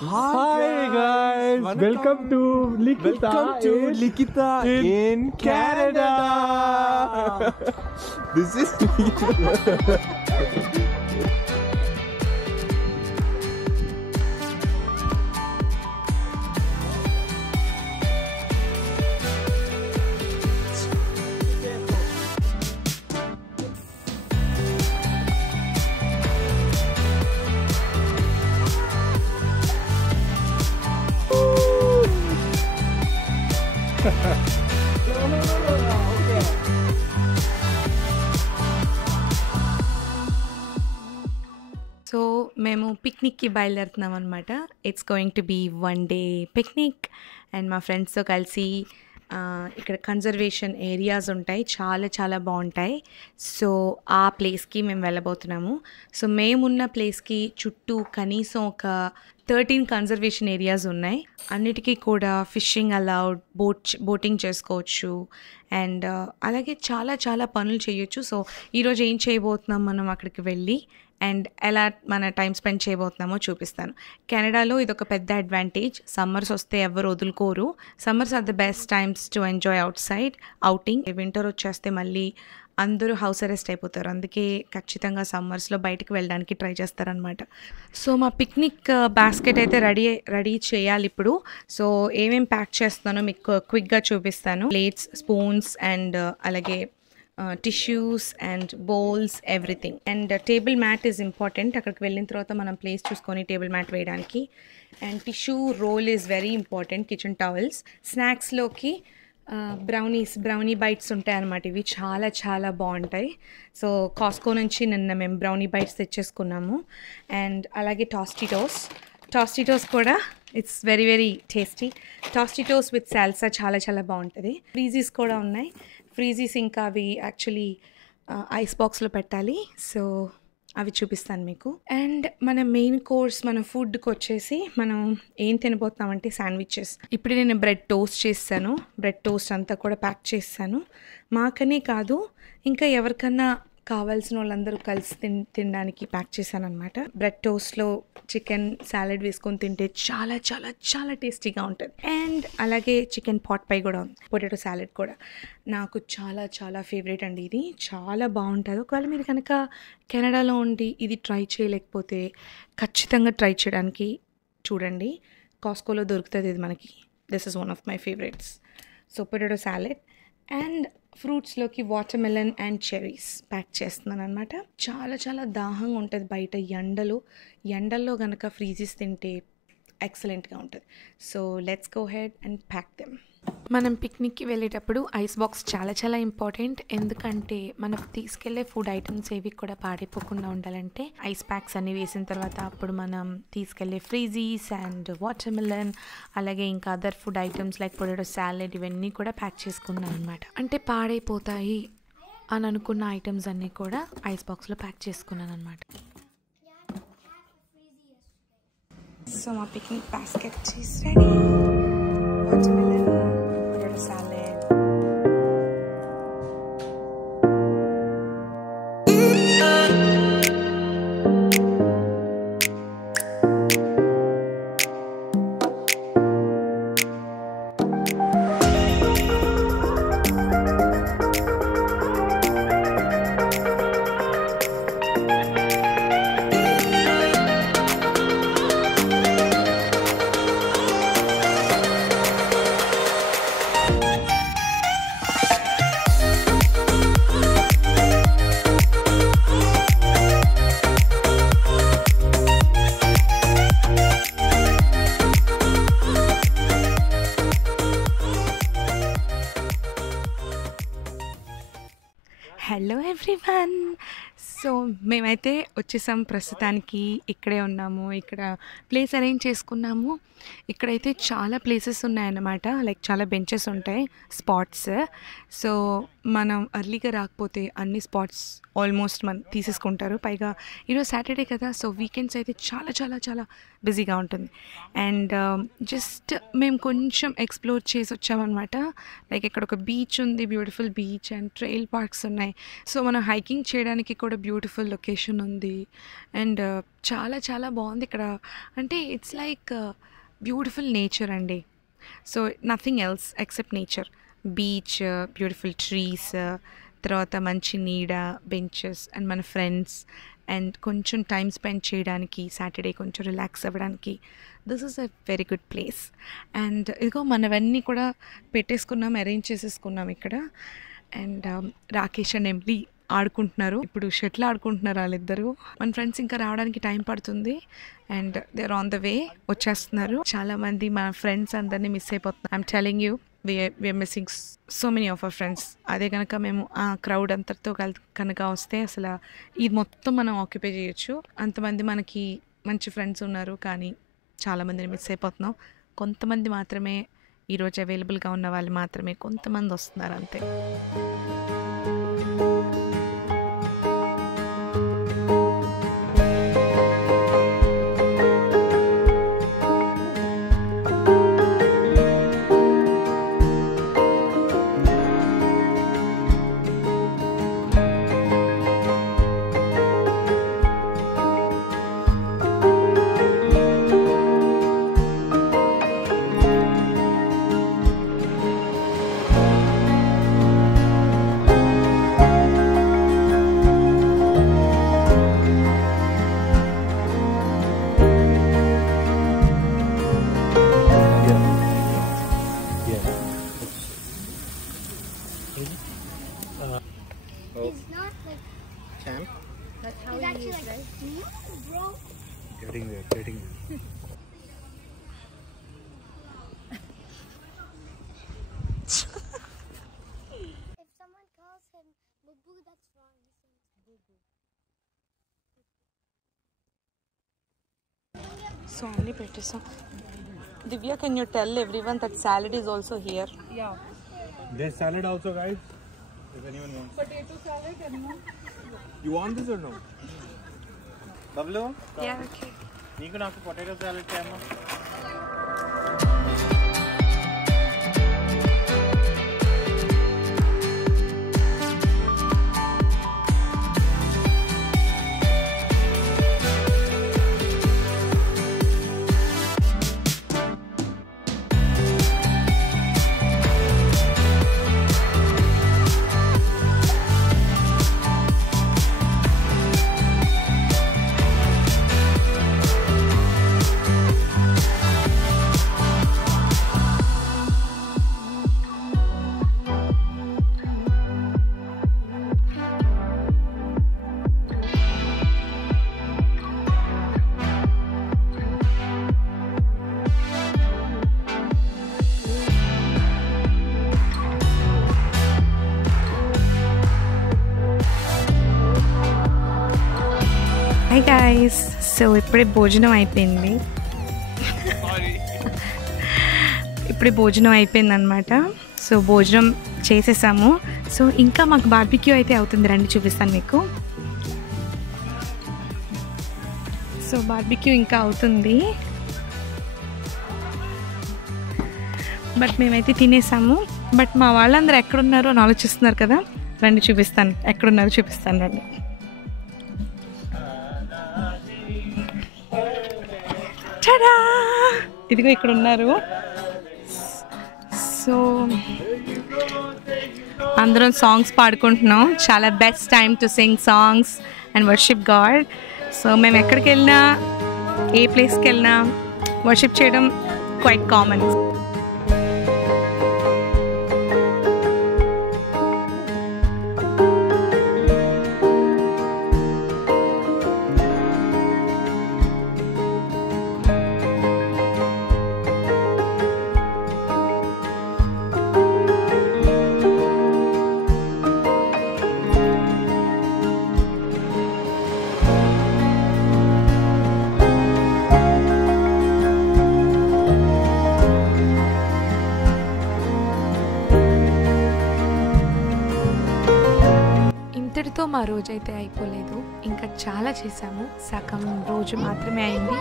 Hi guys, welcome to Likita in Canada. This is so మేము పిక్నిక్కి బయలుదేరుతున్నాం అనమాట. It's going to be 1 day picnic and మా ఫ్రెండ్స్తో కలిసి ఇక్కడ కన్జర్వేషన్ ఏరియాస్ ఉంటాయి, చాలా చాలా బాగుంటాయి. సో ఆ ప్లేస్కి మేము వెళ్ళబోతున్నాము. సో మేమున్న ప్లేస్కి చుట్టూ కనీసం ఒక 13 కన్జర్వేషన్ ఏరియాస్ ఉన్నాయి. అన్నిటికీ కూడా ఫిషింగ్ అలౌడ్, బోటింగ్ చేసుకోవచ్చు అండ్ అలాగే చాలా చాలా పనులు చేయొచ్చు. సో ఈరోజు ఏం చేయబోతున్నాం మనం అక్కడికి వెళ్ళి అండ్ ఎలా మన టైం స్పెండ్ చేయబోతున్నామో చూపిస్తాను. కెనడాలో ఇదొక పెద్ద అడ్వాంటేజ్. సమ్మర్స్ వస్తే ఎవరు వదులుకోరు. Summers are the best times to enjoy outside outing. Winter వచ్చేస్తే మళ్ళీ అందరూ హౌస్ అరెస్ట్ అయిపోతారు. అందుకే ఖచ్చితంగా సమ్మర్స్లో బయటకు వెళ్ళడానికి ట్రై చేస్తారనమాట. సో మా పిక్నిక్ బాస్కెట్ అయితే రెడీ చేయాలి ఇప్పుడు. సో ఏమేమి ప్యాక్ చేస్తున్నానో మీకు క్విక్గా చూపిస్తాను. ప్లేట్స్, స్పూన్స్ అండ్ అలాగే tissues and bowls, everything. And table mat is important. అక్కడికి వెళ్ళిన తర్వాత మనం ప్లేస్ చూసుకొని టేబుల్ మ్యాట్ వేయడానికి. And tissue roll is very important. Kitchen towels. స్నాక్స్లోకి బ్రౌనీ బైట్స్ ఉంటాయన్నమాట. ఇవి చాలా చాలా బాగుంటాయి. సో కాస్కో నుంచి నిన్న మేము బ్రౌనీ బైట్స్ తెచ్చేసుకున్నాము. అండ్ అలాగే టాస్టిటోస్ కూడా it's very very tasty. Tostitos with salsa చాలా చాలా బాగుంటుంది. ఫ్రీజీస్ కూడా ఉన్నాయి. ఫ్రీజీస్ ఇంకా అవి యాక్చువల్లీ ఐస్ బాక్స్లో పెట్టాలి. సో అవి చూపిస్తాను మీకు. అండ్ మన మెయిన్ కోర్స్, మన ఫుడ్కి వచ్చేసి మనం ఏం తినబోతున్నామంటే శాండ్విచెస్. ఇప్పుడు నేను బ్రెడ్ టోస్ట్ చేస్తాను. బ్రెడ్ టోస్ట్ అంతా కూడా ప్యాక్ చేస్తాను. మాకనే కాదు, ఇంకా ఎవరికన్నా కావాల్సిన వాళ్ళందరూ కలిసి తినడానికి ప్యాక్ చేశాను అనమాట. బ్రెడ్ టోస్ట్లో చికెన్ సాలెడ్ వేసుకొని తింటే చాలా చాలా చాలా టేస్టీగా ఉంటుంది. అండ్ అలాగే చికెన్ పాట్ పై కూడా ఉంది, పొటాటో సాలెడ్ కూడా నాకు చాలా చాలా ఫేవరెట్ అండి. ఇది చాలా బాగుంటుంది. ఒకవేళ మీరు కనుక కెనడాలో ఉండి ఇది ట్రై చేయలేకపోతే ఖచ్చితంగా ట్రై చేయడానికి చూడండి. కాస్కోలో దొరుకుతుంది ఇది మనకి. This is one of my favourites. So potato salad and ఫ్రూట్స్లోకి వాటర్మెలన్ అండ్ చెరీస్ ప్యాక్ చేస్తున్నాను అనమాట. చాలా చాలా దాహంగా ఉంటుంది బయట ఎండల్లో కనుక ఫ్రీజెస్ తింటే ఎక్సలెంట్గా ఉంటుంది. So let's go head and pack them. మనం పిక్నిక్కి వెళ్ళేటప్పుడు ఐస్ బాక్స్ చాలా చాలా ఇంపార్టెంట్. ఎందుకంటే మనం తీసుకెళ్లే ఫుడ్ ఐటమ్స్ ఏవి కూడా పాడైపోకుండా ఉండాలంటే ఐస్ ప్యాక్స్ అన్ని వేసిన తర్వాత అప్పుడు మనం తీసుకెళ్లే ఫ్రీజీస్ అండ్ వాటర్మెలన్ అలాగే ఇంకా other food items like potato salad ఇవన్నీ కూడా ప్యాక్ చేసుకున్నాం అనమాట. అంటే పాడైపోతాయి అని అనుకున్న ఐటమ్స్ అన్నీ కూడా ఐస్ బాక్స్లో ప్యాక్ చేసుకున్నాను అనమాట. సో మా picnic basket is ready. Watermelon, potato salad. Hello everyone. So మేమైతే వచ్చేసాం. ప్రస్తుతానికి ఇక్కడే ఉన్నాము. ఇక్కడ ప్లేస్ అరేంజ్ చేసుకున్నాము. ఇక్కడైతే చాలా ప్లేసెస్ ఉన్నాయన్నమాట. లైక్ చాలా బెంచెస్ ఉంటాయి, స్పాట్స్. సో మనం ఎర్లీగా రాకపోతే అన్ని స్పాట్స్ ఆల్మోస్ట్ మనం తీసేసుకుంటారు. పైగా ఈరోజు సాటర్డే కదా, సో వీకెండ్స్ అయితే చాలా చాలా చాలా బిజీగా ఉంటుంది. అండ్ జస్ట్ మేము కొంచెం ఎక్స్ప్లోర్ చేసి వచ్చామన్నమాట. లైక్ ఇక్కడ ఒక బీచ్ ఉంది, beautiful beach, and trail parks ఉన్నాయి. సో మనం హైకింగ్ చేయడానికి కూడా బ్యూటిఫుల్ లొకేషన్ ఉంది. అండ్ చాలా చాలా బాగుంది ఇక్కడ. అంటే ఇట్స్ లైక్ బ్యూటిఫుల్ నేచర్ అండి. So nothing else except nature. Beach, beautiful trees, తర్వాత మంచి నీడ, బెంచెస్, అండ్ మన ఫ్రెండ్స్, అండ్ కొంచెం టైం స్పెండ్ చేయడానికి సాటర్డే కొంచెం రిలాక్స్ అవ్వడానికి this is a very good place. And ఇదిగో మనవన్నీ కూడా పెట్టేసుకున్నాం, అరేంజ్ చేసేసుకున్నాం ఇక్కడ. అండ్ రాకేష్ అండ్ ఎమ్లీ ఆడుకుంటున్నారు. ఇప్పుడు షటిల్ ఆడుకుంటున్నారు వాళ్ళిద్దరు. మన ఫ్రెండ్స్ ఇంకా రావడానికి టైం పడుతుంది. And they are on the way, వచ్చేస్తున్నారు. చాలామంది మా ఫ్రెండ్స్ అందరినీ మిస్ అయిపోతున్నారు. I'm telling you, we are missing so many of our friends. అదే కనుక మేము ఆ క్రౌడ్ అంతటితో కనుక వస్తే అసలు ఇది మొత్తం మనం ఆక్యుపై చేయొచ్చు. అంతమంది మనకి మంచి ఫ్రెండ్స్ ఉన్నారు, కానీ చాలామందిని మిస్ అయిపోతున్నాం. కొంతమంది మాత్రమే ఈరోజు అవైలబుల్గా ఉన్న వాళ్ళు మాత్రమే కొంతమంది వస్తున్నారు అంతే. It's not like champ. That's how it's actually like, right? Bro. Getting there. If someone calls him Bubu, that's wrong. He says Bubu. So only పెట్టేసా. Divya, can you tell everyone that salad is also here? Yeah. There's salad also, guys. If anyone wants. Potato salad and no. You want this or no? Bablu, Yeah, okay. నీకు నాకు potato salad చేయమ్మా. Hi guys, so ఇప్పుడే భోజనం అయిపోయింది. అనమాట. So భోజనం చేసేసాము. So ఇంకా మాకు బార్బిక్యూ అయితే అవుతుంది, రండి చూపిస్తాను మీకు. సో బార్బిక్యూ ఇంకా అవుతుంది, బట్ మేమైతే తినేసాము. బట్ మా వాళ్ళందరూ ఎక్కడున్నారో అని ఆలోచిస్తున్నారు కదా, రండి చూపిస్తాను, ఎక్కడున్నారో చూపిస్తాను రండి. ఇదిగో ఇక్కడ ఉన్నారు. సో అందరం సాంగ్స్ పాడుకుంటున్నాం. చాలా best time to sing songs and worship God. So మేము ఎక్కడికి వెళ్ళినా, ఏ ప్లేస్కి వెళ్ళినా వర్షిప్ చేయడం క్వైట్ కామన్. మా రోజైతే అయిపోలేదు, ఇంకా చాలా చేసాము. సగం రోజు మాత్రమే అయింది.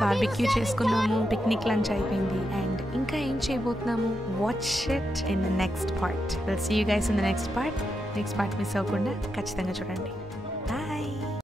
బార్బిక్యూ చేసుకున్నాము, పిక్నిక్ లంచ్ అయిపోయింది, అండ్ ఇంకా ఏం చేయబోతున్నాము watch it in the next part. Will see you guys in the next part miss అవ్వకుండా ఖచ్చితంగా చూడండి.